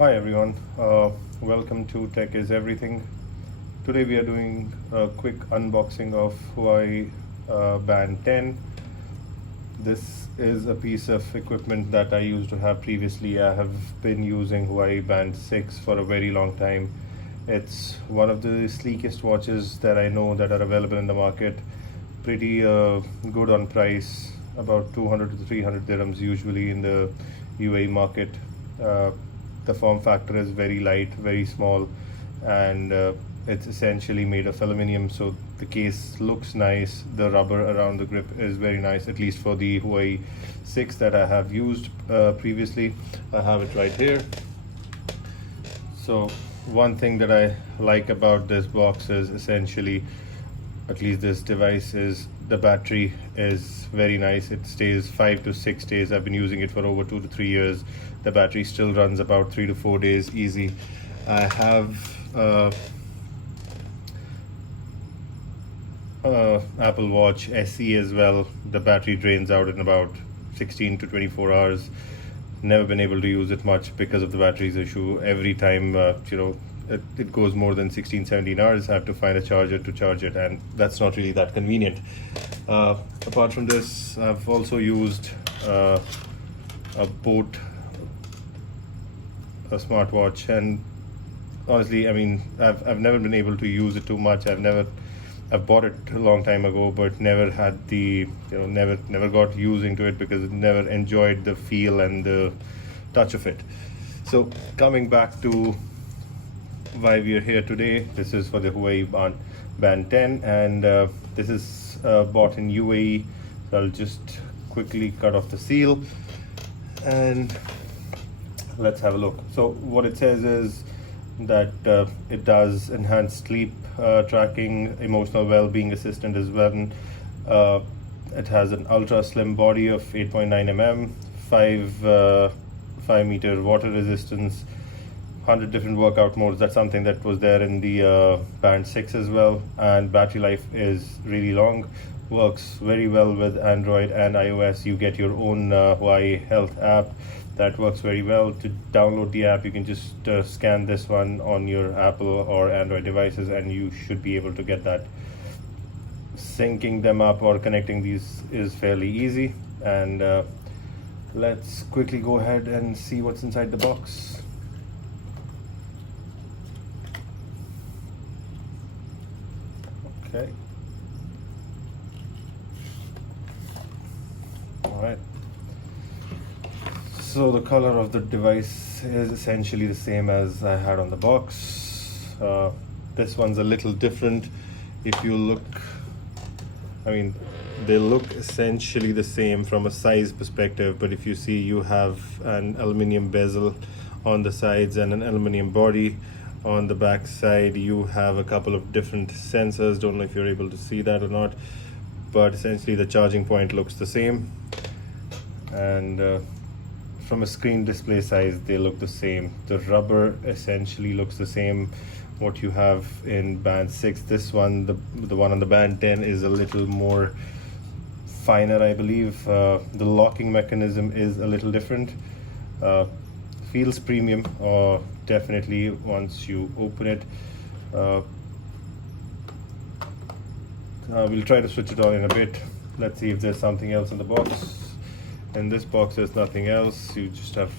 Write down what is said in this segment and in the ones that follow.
Hi everyone, welcome to Tech is Everything. Today we are doing a quick unboxing of Huawei Band 10. This is a piece of equipment that I used to have previously. I have been using Huawei Band 6 for a very long time. It's one of the sleekest watches that I know that are available in the market. Pretty good on price, about 200 to 300 dirhams usually in the UAE market. The form factor is very light, very small, and it's essentially made of aluminium, so the case looks nice. The rubber around the grip is very nice, at least for the Huawei 6 that I have used previously. I have it right here. So one thing that I like about this box is essentially, at least this device, is the battery is very nice. It stays 5 to 6 days. I've been using it for over 2 to 3 years. The battery still runs about 3 to 4 days easy. I have Apple Watch SE as well. The battery drains out in about 16 to 24 hours. Never been able to use it much because of the battery's issue. Every time it goes more than 16-17 hours, I have to find a charger to charge it, and that's not really that convenient. Apart from this, I've also used a smartwatch, and honestly, I mean, I've never been able to use it too much. I've bought it a long time ago, but never had the never got using to it because it never enjoyed the feel and the touch of it. So coming back to why we are here today, this is for the Huawei Band 10, and this is bought in UAE. So I'll just quickly cut off the seal and let's have a look. So what it says is that it does enhanced sleep tracking, emotional well-being assistant as well. It has an ultra slim body of 8.9 mm, 5 meter water resistance, 100 different workout modes. That's something that was there in the Band 6 as well. And battery life is really long, works very well with Android and iOS. You get your own Huawei Health app that works very well. To download the app, you can just scan this one on your Apple or Android devices, and you should be able to get that. Syncing them up or connecting these is fairly easy, and let's quickly go ahead and see what's inside the box. Okay. All right. So the color of the device is essentially the same as I had on the box. This one's a little different. If you look, I mean, they look essentially the same from a size perspective, but if you see, you have an aluminium bezel on the sides and an aluminium body on the back side. You have a couple of different sensors. Don't know if you're able to see that or not, but essentially the charging point looks the same, and from a screen display size they look the same. The rubber essentially looks the same what you have in Band 6. This one, the one on the Band 10, is a little more finer, I believe. The locking mechanism is a little different. Feels premium, definitely, once you open it. We'll try to switch it on in a bit. Let's see if there's something else in the box. In this box there's nothing else. You just have,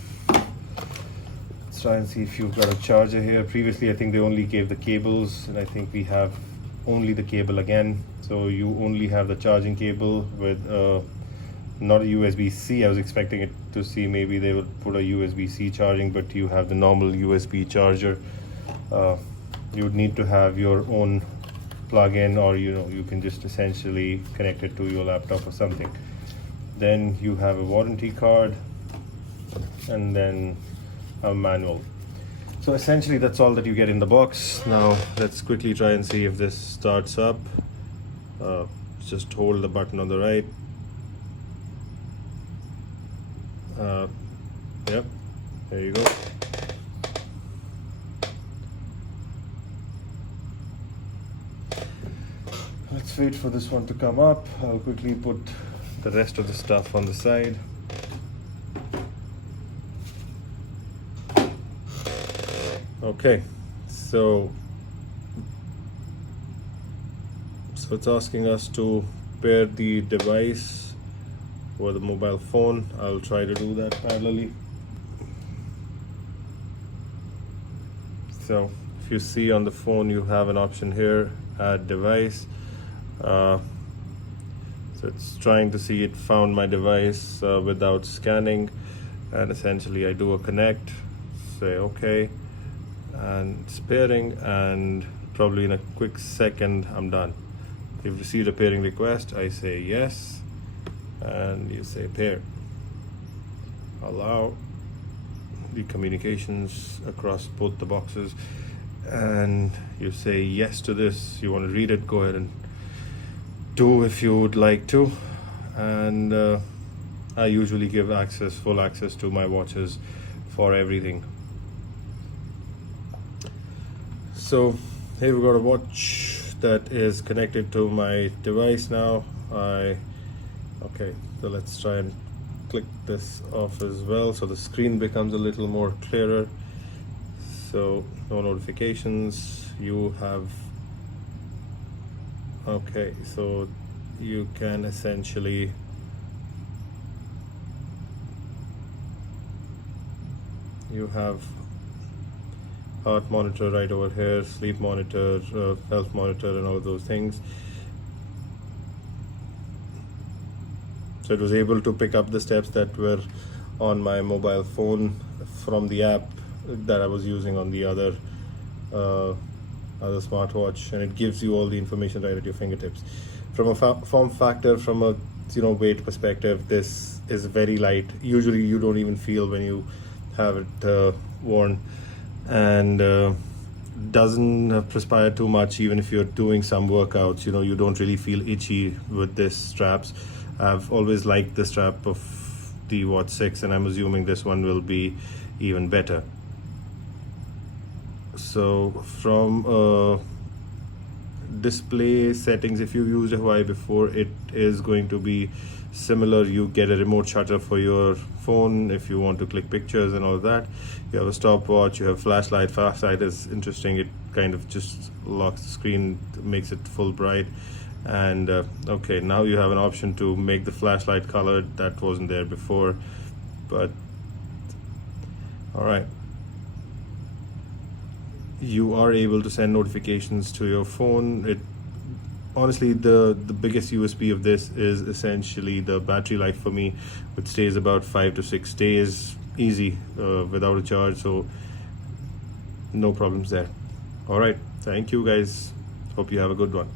let's try and see if you've got a charger here. Previously I think they only gave the cables, and I think we have only the cable again. So you only have the charging cable with not a USB-C. I was expecting it to see maybe they would put a USB-C charging, but you have the normal USB charger. You would need to have your own plug-in, or you can just essentially connect it to your laptop or something. Then you have a warranty card, and then a manual. So essentially that's all that you get in the box. Now let's quickly try and see if this starts up. Just hold the button on the right. Yep, there you go. Let's wait for this one to come up. I'll quickly put the rest of the stuff on the side. Okay, so it's asking us to pair the device with the mobile phone. I'll try to do that parallelly. So if you see on the phone, you have an option here, add device. So it's trying to see it found my device without scanning, and essentially I do a connect, say okay, and it's pairing, and probably in a quick second I'm done. If you've received a pairing request, I say yes, and you say pair. Allow the communications across both the boxes, and you say yes to this. You want to read it, go ahead and do if you would like to. And I usually give full access to my watches for everything. So here we've got a watch that is connected to my device now. Okay, so let's try and click this off as well, so the screen becomes a little more clearer. So no notifications. You have, okay, so you can essentially you have heart monitor right over here, sleep monitor, health monitor, and all of those things. So it was able to pick up the steps that were on my mobile phone from the app that I was using on the other smartwatch, and it gives you all the information right at your fingertips. From a form factor, from a weight perspective, this is very light. Usually you don't even feel when you have it worn, and doesn't perspire too much. Even if you're doing some workouts, you don't really feel itchy with this straps. I've always liked the strap of the Watch 6, and I'm assuming this one will be even better. So from display settings, if you used a Huawei before, it is going to be similar. You get a remote shutter for your phone if you want to click pictures and all that. You have a stopwatch, you have flashlight. Flashlight is interesting. It kind of just locks the screen, makes it full bright. And okay, now you have an option to make the flashlight colored. That wasn't there before, but all right. You are able to send notifications to your phone. Honestly, the biggest USP of this is essentially the battery life for me, which stays about 5 to 6 days easy without a charge, so no problems there. All right, thank you guys, hope you have a good one.